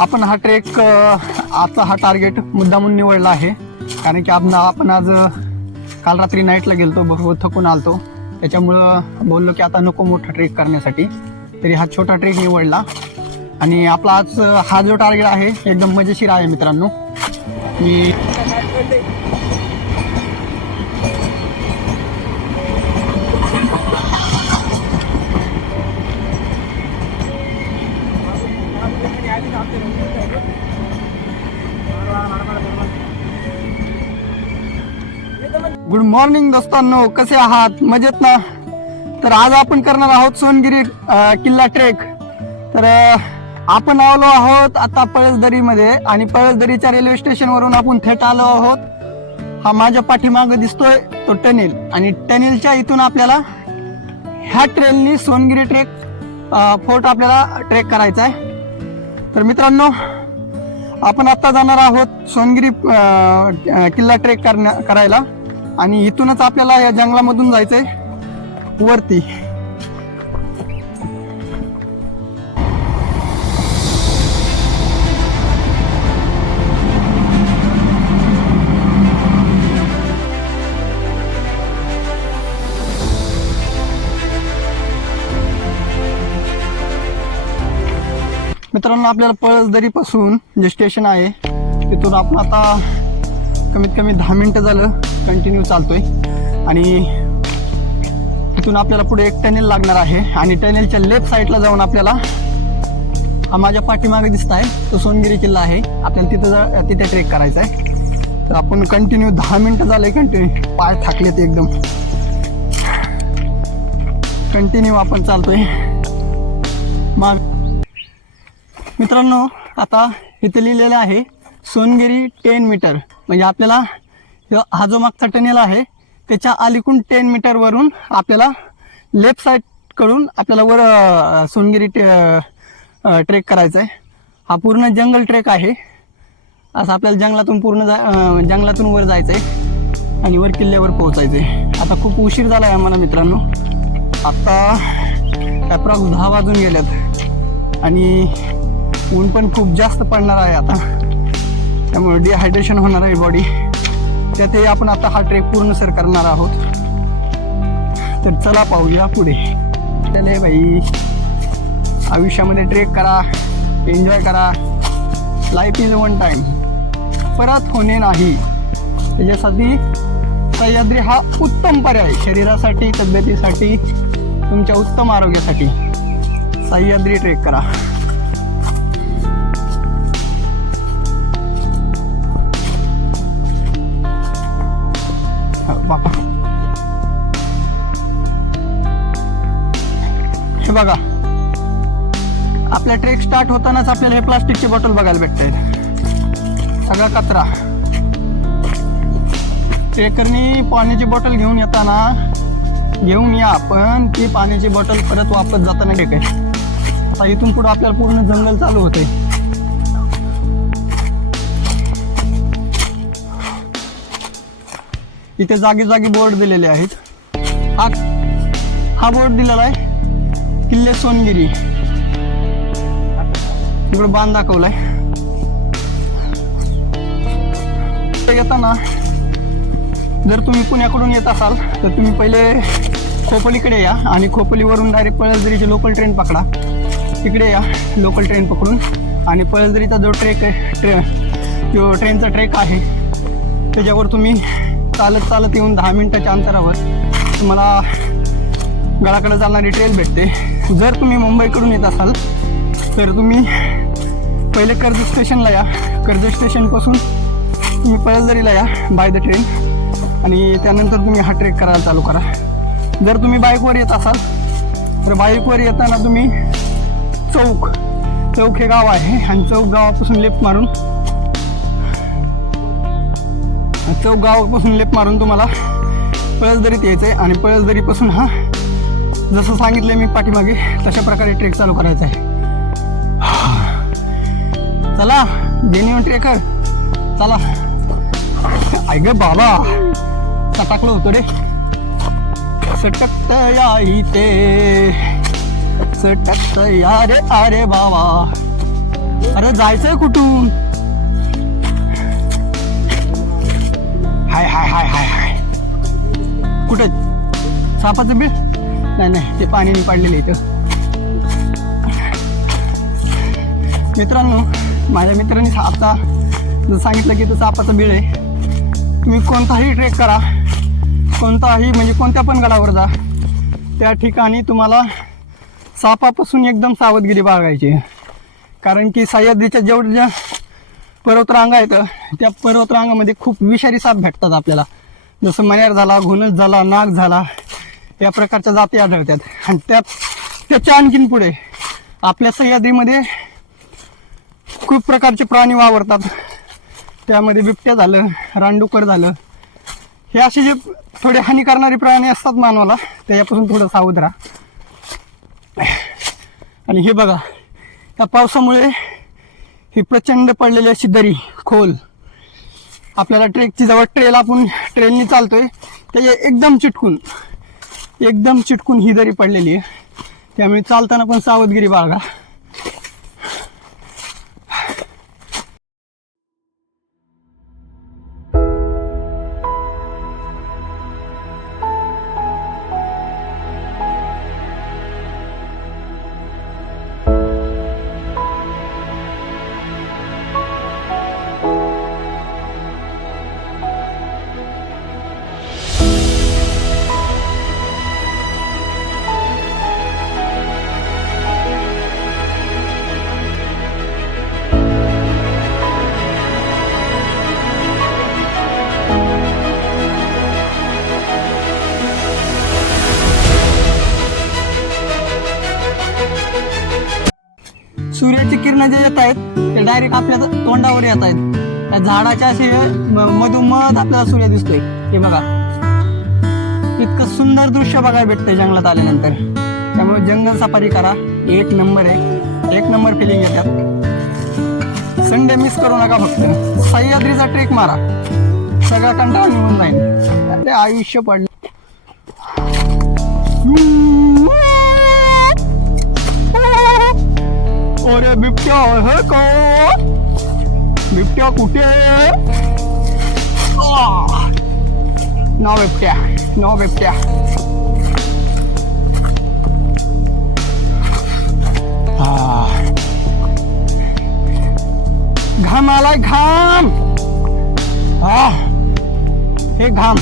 आपण हा ट्रेक आजचा हा टार्गेट मुद्दामून निवडला आहे, कारण की आपण आज काल रात्री नाईटला गेलतो, भरपूर थकून आलतो. त्याच्यामुळं बोललो की आता नको मोठा ट्रेक करण्यासाठी, तरी हा छोटा ट्रेक निवडला. आणि आपला आज हा जो टार्गेट आहे एकदम मजेशीर आहे मित्रांनो. मी गुड मॉर्निंग दोस्तांनो, कसे आहात? मजेत ना? तर आज आपण करणार आहोत सोनगिरी किल्ला ट्रेक. तर आपण आलो आहोत आता पळसदरीमध्ये, आणि पळसदरीच्या रेल्वे स्टेशनवरून आपण थेट आलो आहोत. हा माझ्या पाठीमागे दिसतोय तो टनेल, आणि टनेलच्या इथून आपल्याला ह्या ट्रेननी सोनगिरी ट्रेक फोर्ट आपल्याला ट्रेक करायचा आहे. तर आपण आता जाणार आहोत सोनगिरी किल्ला ट्रेक करायला, आणि इथूनच आपल्याला या जंगलामधून जायचंय वरती. मित्रांनो, आपल्याला पळसदरी पासून जे स्टेशन आहे तिथून आपण आता कमीत कमी 10 मिनिटं झालं कंटिन्यू चालतोय, आणि तिथून आपल्याला पुढे एक टनेल लागणार आहे. आणि टनेलच्या लेफ्ट साईडला जाऊन आपल्याला हा माझ्या पाठीमागे दिसत आहे तो सोनगिरी किल्ला आहे, आपल्याला तिथे ट्रेक करायचा आहे. तर आपण कंटिन्यू 10 मिनिटं झाले, कंटिन्यू पाय थाकलेत एकदम, कंटिन्यू आपण चालतोय. मग मित्रांनो, आता इथे लिहिलेलं आहे सोनगिरी 10 मीटर, म्हणजे आपल्याला हा जो मागचा टनेल आहे त्याच्या अलीकडून 10 मीटरवरून आपल्याला लेफ्ट साईडकडून आपल्याला वर सोनगिरी ट्रेक करायचा आहे. हा पूर्ण जंगल ट्रेक आहे. असं आपल्याला जंगलातून वर जायचं आहे आणि वर किल्ल्यावर पोहोचायचं आहे. आता खूप उशीर झाला आहे आम्हाला मित्रांनो, आता अप्रॉक्स 10 वाजून गेल्यात, आणि ऊन पण खूप जास्त पडणार आहे आता, त्यामुळे डिहायड्रेशन होणार आहे बॉडी. त्यातही आपण आता हा ट्रेक पूर्ण सर करणार आहोत. तर चला पाहूया पुढे. चले भाई, आयुष्यामध्ये ट्रेक करा, एन्जॉय करा. लाईफ इज वन टाइम, परत होणे नाही. त्याच्यासाठी सह्याद्री हा उत्तम पर्याय, शरीरासाठी, तब्येतीसाठी, तुमच्या उत्तम आरोग्यासाठी. सह्याद्री ट्रेक करा. हे बघा, आपला ट्रेक स्टार्ट होतानाच आपल्याला हे प्लास्टिकचे बॉटल बघायला भेटतात, सगळा कचरा. ट्रेकरनी पाण्याची बॉटल घेऊन या, पण ती पाण्याची बॉटल परत वापस जाताना ठीक आहे. आता इथून पुढे आपल्याला पूर्ण जंगल चालू होते. इथे जागी जागी बोर्ड दिलेले आहेत. हा बोर्ड दिलेला आहे किल्ले सोनगिरी, इकडे बांध दाखवलाय. येताना जर तुम्ही पुण्याकडून येत असाल तर तुम्ही पहिले खोपोलीकडे या, आणि खोपोलीवरून डायरेक्ट पळसदरीची लोकल ट्रेन पकडा. तिकडे या लोकल ट्रेन पकडून, आणि पळसदरीचा जो जो ट्रेनचा ट्रेक आहे त्याच्यावर तुम्ही चालत येऊन 10 मिनिटाच्या अंतरावर तुम्हाला गडाकडे जाणारी ट्रेन भेटते. जर तुम्ही मुंबईकडून येत असाल तर तुम्ही पहिले कर्जत स्टेशनला या, कर्जत स्टेशनपासून तुम्ही पळसदरीला या बाय द ट्रेन, आणि त्यानंतर तुम्ही हा ट्रेक करायला चालू करा. जर तुम्ही बाईकवर येत असाल तर बाईकवर येताना तुम्ही चौक हे गाव आहे, आणि चौक गावापासून लेफ्ट मारून तुम्हाला पळसदरीत यायचं आहे. आणि पळसदरीपासून हा जसं सांगितलं मी पाठीमागे तशा प्रकारे ट्रेक चालू करायचा आहे. चला जेन्युइन ट्रेकर, चला. ऐ ग बाबा, सटाकलं होतं रे. सटकत या इथे, सटकत या रे, अरे बाबा. अरे जायचंय कुठून? हाय हाय हाय हाय हाय, कुठे सापाचं बीळ? नाही नाही, ते पाणीने पाडलेलं इथं. मित्रांनो, माझ्या मित्रांनी आता सांगितलं की तो सापाचं बीळ आहे. तुम्ही कोणताही ट्रेक करा, कोणताही म्हणजे कोणत्या पण गडावर जा, त्या ठिकाणी तुम्हाला सापापासून एकदम सावधगिरी बाळगायची. कारण की सह्याद्रीच्या जेवढ्या पर्वतरांगा आहेत त्या पर्वतरांगामध्ये खूप विषारी साप भेटतात आपल्याला. जसं मण्यार झाला, घुनस झाला, नाग झाला, या प्रकारच्या जाती आढळतात. आणि त्याच्या आणखीन पुढे आपल्या सह्याद्रीमध्ये खूप प्रकारचे प्राणी वावरतात. त्यामध्ये बिबट्या झालं, रानडुक्कर झालं, हे असे जे थोडे हानी करणारे प्राणी असतात मानवाला, त्याच्यापासून थोडं सावध राहा. आणि हे बघा, त्या पावसामुळे ही प्रचंड पडलेली अशी दरी खोल, आपल्याला ट्रेकची जवळ आपण ट्रेननी चालतोय त्याच्या एकदम चिटकून ही दरी पडलेली आहे. त्यामुळे चालताना पण सावधगिरी बाळगा. सूर्याची किरण जे येत आहेत ते डायरेक्ट आपल्या तोंडावर येत आहेत. त्या झाडाच्या असे मधोमध आपल्याला सूर्य दिसतोय. हे बघा, इतकं सुंदर दृश्य बघायला भेटतंय जंगलात आल्यानंतर. त्यामुळे जंगल सफारी करा, एक नंबर आहे, एक नंबर फिलिंग येतात. संडे मिस करू नका, फक्त सह्याद्रीचा ट्रेक मारा, सगळा कंटाळा निघून जाईल. अरे आयुष्य पडलं. अरे बिबट्या है का? बिबट्या कुठे? नो बिबट्या, नो बिबट्या. घाम आलाय, घाम. हे घाम.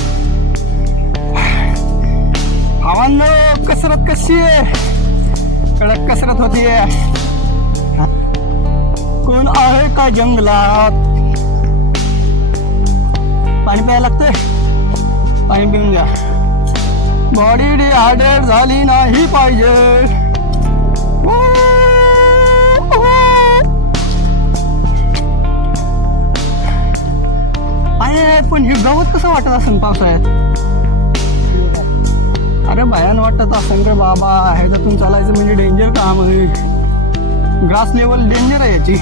भावांनो, कसरत कशी आहे? कडक कसरत होतीये. कोण आहे का जंगलात? पाणी प्यायला लागतंय, पाणी पिऊन घ्या. बॉडी डिहायड्रेट झाली नाही पाहिजे. आहे पण हे गवत कसं वाटत असेल पावसाळ्यात? अरे भयान वाटत असेल रे बाबा. ह्याच्यातून चालायचं म्हणजे डेंजर काम आहे. ग्रास लेवल डेंजर आहे याची.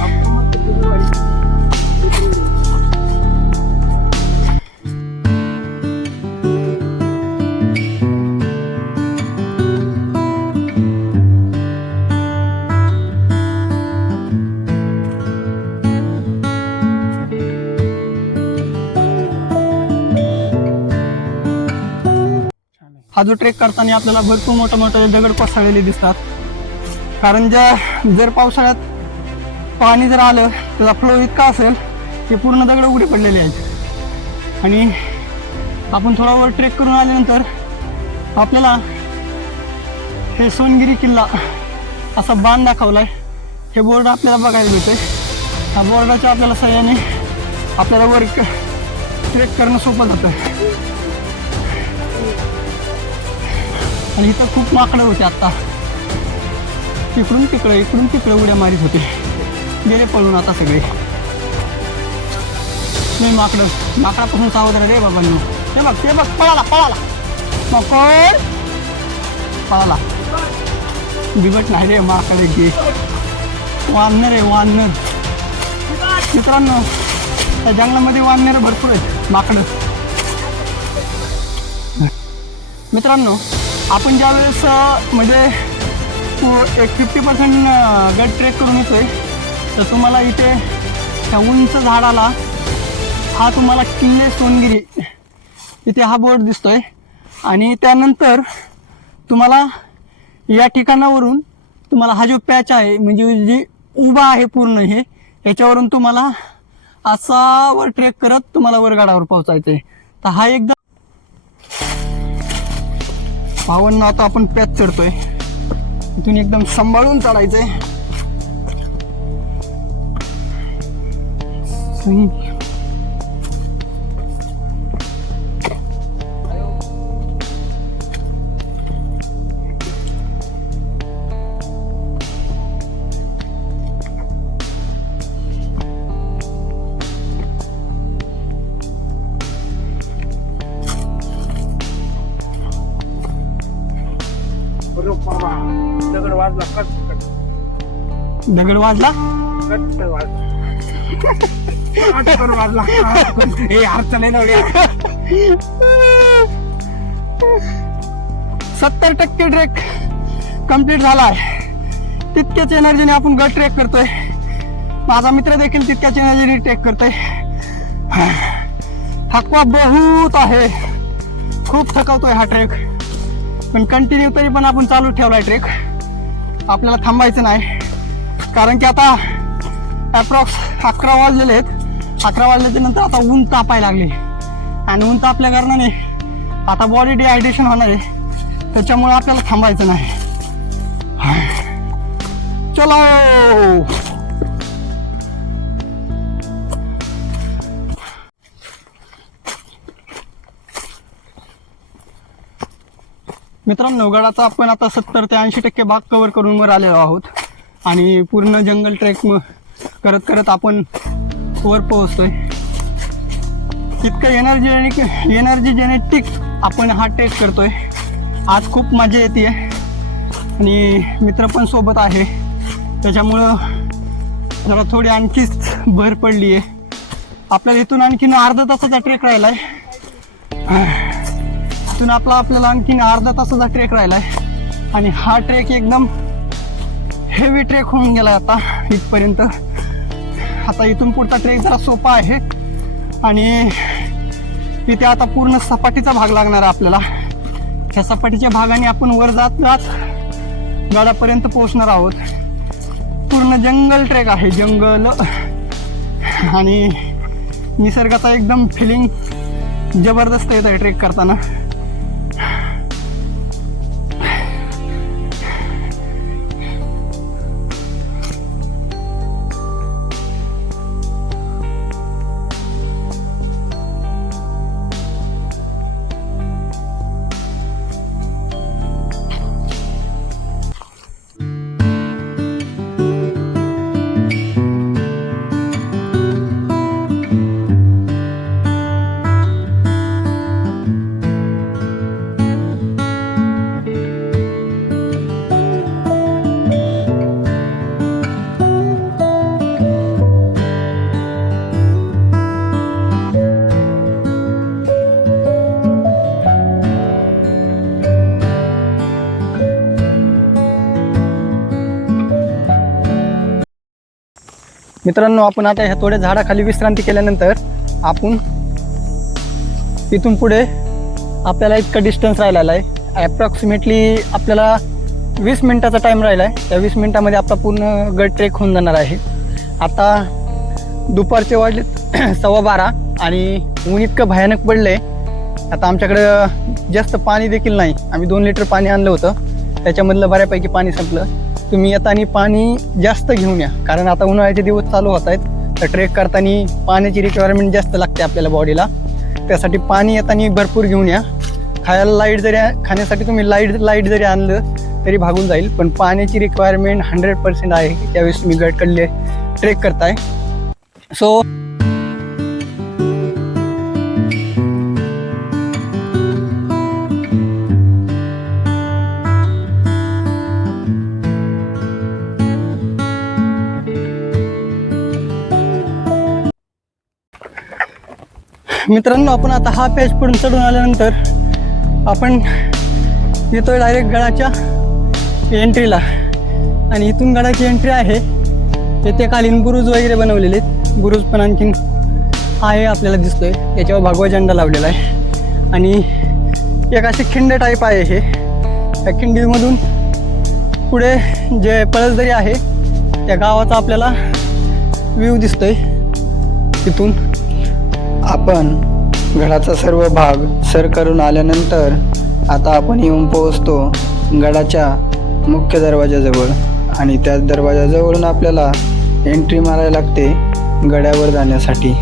हा जो ट्रेक करताना आपल्याला भरपूर मोठे दगड कोसळलेले दिसतात. कारण जर पावसाळ्यात पाणी जर आलं, त्याचा फ्लो इतका असेल की पूर्ण दगड उघडे पडलेले आहेत. आणि आपण थोडा वर ट्रेक करून आल्यानंतर आपल्याला हे सोनगिरी किल्ला असा बांध दाखवलाय. हे बोर्ड आपल्याला बघायला मिळतंय. ह्या बोर्डाच्या आपल्याला सहाय्याने आपल्याला वर ट्रेक करणं सोपं जातं. आणि इथं खूप माकडं होते आत्ता. इकडून तिकडे उड्या मारीत होते. गेले पळून आता सगळे. नाही, माकडापासून सावध रे बाबांनो. ते बघ पळाला मकोड पळाला. बिबट नाही रे, माकड की वानर आहे, वानर. मित्रांनो, त्या जंगलामध्ये वानर भरपूर आहेत, माकडं. मित्रांनो, आपण ज्यावेळेस म्हणजे एक 50% गड ट्रेक करून येतोय, तर तुम्हाला इथे त्या उंच झाडाला हा तुम्हाला किल्ले सोनगिरी इथे हा बोर्ड दिसतोय. आणि त्यानंतर तुम्हाला या ठिकाणावरून तुम्हाला हा जो पॅच आहे म्हणजे जी उभा आहे पूर्ण हे, याच्यावरून तुम्हाला असा वर ट्रेक करत तुम्हाला वरगडावर पोहोचायचं आहे. तर हा एकदम पावन. आता आपण पॅच चढतोय, इथून एकदम सांभाळून चढायचंय. दगड वाजला कट दगड वाजला कट वाजला हे अर्थ नाही ना 70% ट्रेक कंप्लीट झालाय. तितक्याच एनर्जीने आपण गट ट्रेक करतोय. माझा मित्र देखील तितक्याच एनर्जीने ट्रेक करतोय. थकवा बहुत आहे, खूप थकवतोय हा ट्रेक, पण कंटिन्यू तरी पण आपण चालू ठेवलाय ट्रेक. आपल्याला थांबायचं नाही, कारण की आता अप्रॉक्स 11 वाजलेले आहेत. 11 वाजल्याच्या नंतर आता ऊन तापायला लागली आणि ऊन तापल्या कारणाने आता बॉडी डिहायड्रेशन होणार आहे. त्याच्यामुळे आपल्याला थांबायचं नाही. चलो मित्रांनो, गडाचा आपण आता 70 ते 80% भाग कव्हर करून वर आलेलो आहोत आणि पूर्ण जंगल ट्रेक करत करत आपण वर पोहोचतोय. इतकं एनर्जी जेनेटिक आपण हा ट्रेक करतोय. आज खूप मजा येते आणि मित्र पण सोबत आहे, त्याच्यामुळं जरा थोडी आणखीच भर पडली आहे. आपल्याला इथून आणखीन अर्धा तासाचा ट्रेक राहिला आहे. इथून आपल्याला आणखीन अर्धा तासाचा ट्रेक राहिला आहे आणि हा ट्रेक एकदम हेवी ट्रेक होऊन गेला आता इथपर्यंत. आता इथून पुढचा ट्रेक जरा सोपा आहे आणि तिथे आता पूर्ण सपाटीचा भाग लागणार आहे आपल्याला. त्या सपाटीच्या भागाने आपण वर जात जात गडापर्यंत पोहोचणार आहोत. पूर्ण जंगल ट्रेक आहे, जंगल आणि निसर्गाचा एकदम फिलिंग जबरदस्त येत आहे ट्रेक करताना. मित्रांनो, आपण आता ह्या थोड्या झाडाखाली विश्रांती केल्यानंतर आपण इथून पुढे आपल्याला इतका डिस्टन्स राहिलेला आहे. ॲप्रॉक्सिमेटली आपल्याला 20 मिनटाचा टाईम राहिला आहे. त्या 20 मिनटामध्ये आपला पूर्ण गड ट्रेक होऊन जाणार आहे. आता दुपारचे वाजले 12:15 आणि ऊन इतकं भयानक पडलं आहे. आता आमच्याकडं जास्त पाणी देखील नाही. आम्ही 2 लिटर पाणी आणलं होतं, त्याच्यामधलं बऱ्यापैकी पाणी संपलं. तुम्ही येताना पाणी जास्त घेऊन या, कारण आता उन्हाळ्याचे दिवस चालू होत आहेत. तर ट्रेक करताना पाण्याची रिक्वायरमेंट जास्त लागते आपल्याला बॉडीला. त्यासाठी पाणी येताना भरपूर घेऊन या. खाण्यासाठी तुम्ही लाईट जरी आणलं तरी भागून जाईल, पण पाण्याची रिक्वायरमेंट 100% आहे त्यावेळेस तुम्ही गडकडले ट्रेक करताय. सो मित्रांनो, आपण आता हा पॅच पडून चढून आल्यानंतर आपण येतोय डायरेक्ट गडाच्या एंट्रीला आणि इथून गडाची एंट्री आहे येथे कालीन बुरुज वगैरे बनवलेले आहेत. बुरुज पण आणखीन आहे आपल्याला दिसतोय. याच्यावर भगवा झेंडा लावलेला आहे आणि एक अशी खिंड टाईप आहे हे. त्या खिंडीमधून पुढे जे पळसदरी आहे त्या गावाचा आपल्याला व्ह्यू दिसतोय तिथून. आपण गडाचा सर्व भाग सर करून आल्यानंतर आता आपण येऊन पोहोचतो गडाच्या मुख्य दरवाजाजवळ आणि त्याच दरवाजाजवळून आपल्याला एंट्री मारायला लागते गडावर जाण्यासाठी.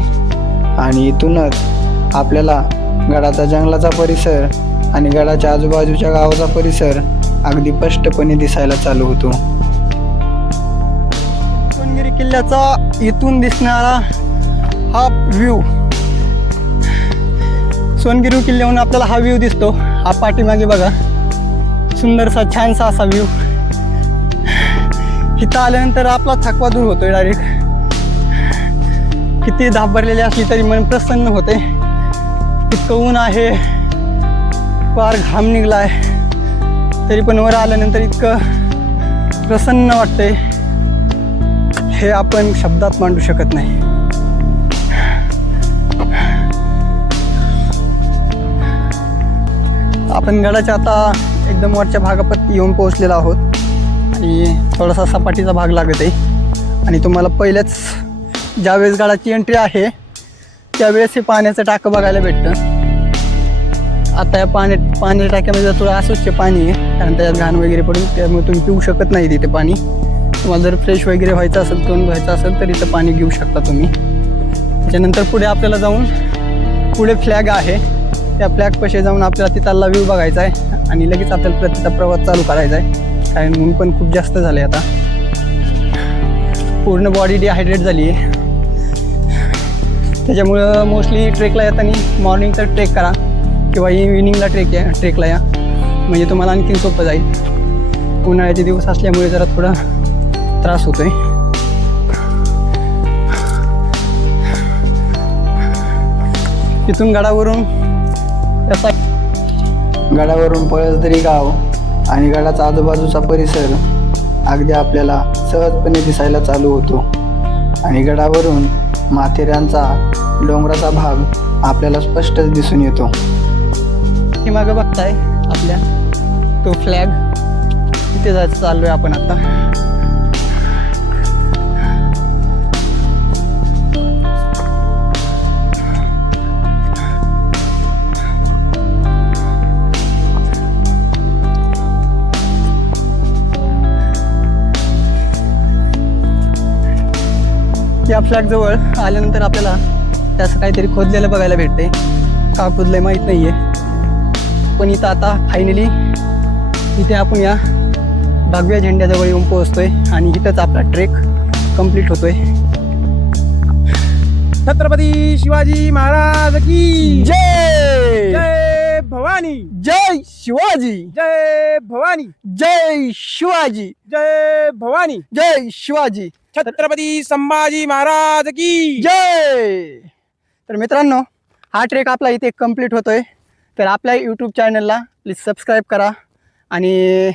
आणि इथूनच आपल्याला गडाचा जंगलाचा परिसर आणि गडाच्या आजूबाजूच्या गावाचा परिसर अगदी स्पष्टपणे दिसायला चालू होतो. सोनगिरी किल्ल्याचा इथून दिसणारा हा व्ह्यू, सोनगिरी किल्ल्याहून आपल्याला हा व्ह्यू दिसतो. हा पाठीमागे बघा, सुंदरसा छानसा असा व्ह्यू. इथं आल्यानंतर आपला थकवा दूर होतोय डायरेक्ट. किती धाप भरलेली असली तरी मन प्रसन्न होते. इतकं ऊन आहे, फार घाम निघलाय, तरी पण वर आल्यानंतर इतकं प्रसन्न वाटतंय, हे आपण शब्दात मांडू शकत नाही. आपण गडाच्या आता एकदम वरच्या भागापर्यंत येऊन पोहोचलेलो आहोत आणि थोडासा सपाटीचा भाग लागत आहे. आणि तुम्हाला पहिल्याच ज्यावेळेस गडाची एंट्री आहे त्यावेळेस हे पाण्याचं टाकं बघायला भेटतं. आता या पाण्याच्या टाक्यामध्ये थोडं अस्वच्छ पाणी आहे, कारण त्याच्यात घाण वगैरे पडून, त्यामुळे तुम्ही पिऊ शकत नाही तिथे पाणी. तुम्हाला जर फ्रेश वगैरे व्हायचं असेल, तोंड धुवायचं असेल तर इथं पाणी घेऊ शकता तुम्ही. त्याच्यानंतर पुढे आपल्याला जाऊन पुढे फ्लॅग आहे, त्या फ्लॅगपाशी जाऊन आपल्याला तिथला व्ह्यू बघायचा आहे आणि लगेच आपल्याला प्रतिचा प्रवास चालू करायचा आहे, कारण ऊन पण खूप जास्त झाले. आता पूर्ण बॉडी डिहायड्रेट झाली आहे. त्याच्यामुळं मोस्टली ट्रेकला येताना मॉर्निंगचा ट्रेक करा किंवा इव्हिनिंगला ट्रेकला या, म्हणजे तुम्हाला आणखीन सोपं जाईल. उन्हाळ्याचे दिवस असल्यामुळे जरा थोडा त्रास होतोय. तिथून गडावरून पळसदरी गाव आणि गडाचा आजूबाजूचा परिसर अगदी आपल्याला सहजपणे दिसायला चालू होतो. आणि गडावरून माथेरानचा डोंगराचा भाग आपल्याला स्पष्टच दिसून येतो. हे मागं बघताय आपल्या तो फ्लॅग, तिथे जायचं चाललोय आपण आता. या फ्लॅगजवळ आल्यानंतर आपल्याला त्याचं काहीतरी खोदलेलं बघायला भेटते. का खोदलंय माहीत नाही आहे, पण इथं आता फायनली इथे आपण या भगव्या झेंड्याजवळ येऊन पोहोचतोय आणि इथंच आपला ट्रेक कंप्लीट होतोय. छत्रपती शिवाजी महाराज की जय जय भवानी, जय शिवाजी, जय भवानी, जय शिवाजी, जय भवानी, जय शिवाजी, छत्रपती संभाजी महाराज की जय. तर मित्रांनो, हा ट्रेक आपला इथे कंप्लीट होतोय. तर आपल्या यूट्यूब चॅनलला प्लीज सबस्क्राईब करा आणि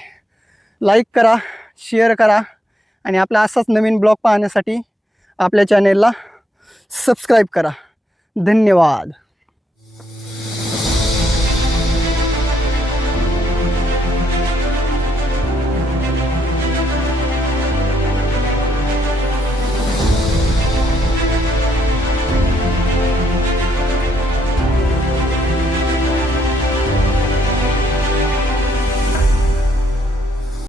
लाईक करा, शेअर करा आणि आपला असाच नवीन ब्लॉग पाहण्यासाठी आपल्या चॅनलला सबस्क्राईब करा. धन्यवाद.